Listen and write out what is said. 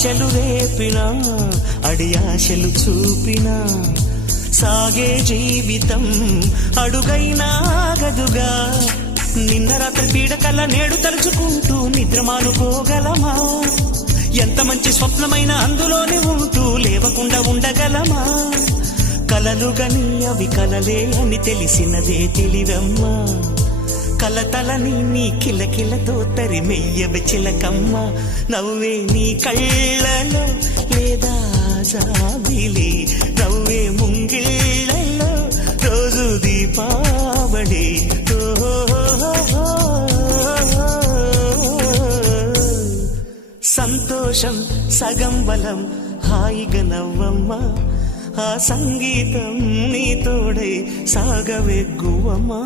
ఆశలు రేపినా అడియాశలు చూపినా సాగే జీవితం అడుగైనా ఆగదుగా. నిన్న రాత్రి పీడకల నేడు తలుచుకుంటూ నిద్రమానుకోగలమా? ఎంత మంచి స్వప్నమైన అందులోనే ఉంటూ లేవకుండా ఉండగలమా? కలలుగని అవి కలలే అని తెలిసినదే తెలివమ్మా. కలతలని నీ కిలకిలతో తరిమెయ్యవి చిలకమ్మ. నవ్వే నీ కళ్ళలో లేదా జాబిలి, నవ్వే ముంగిళ్ళలో రోజు దీపావళి. సంతోషం సగం బలం, హాయిగా నవ్వమ్మా. ఆ సంగీతం నీ తోడై సాగవెగ్గువమ్మా.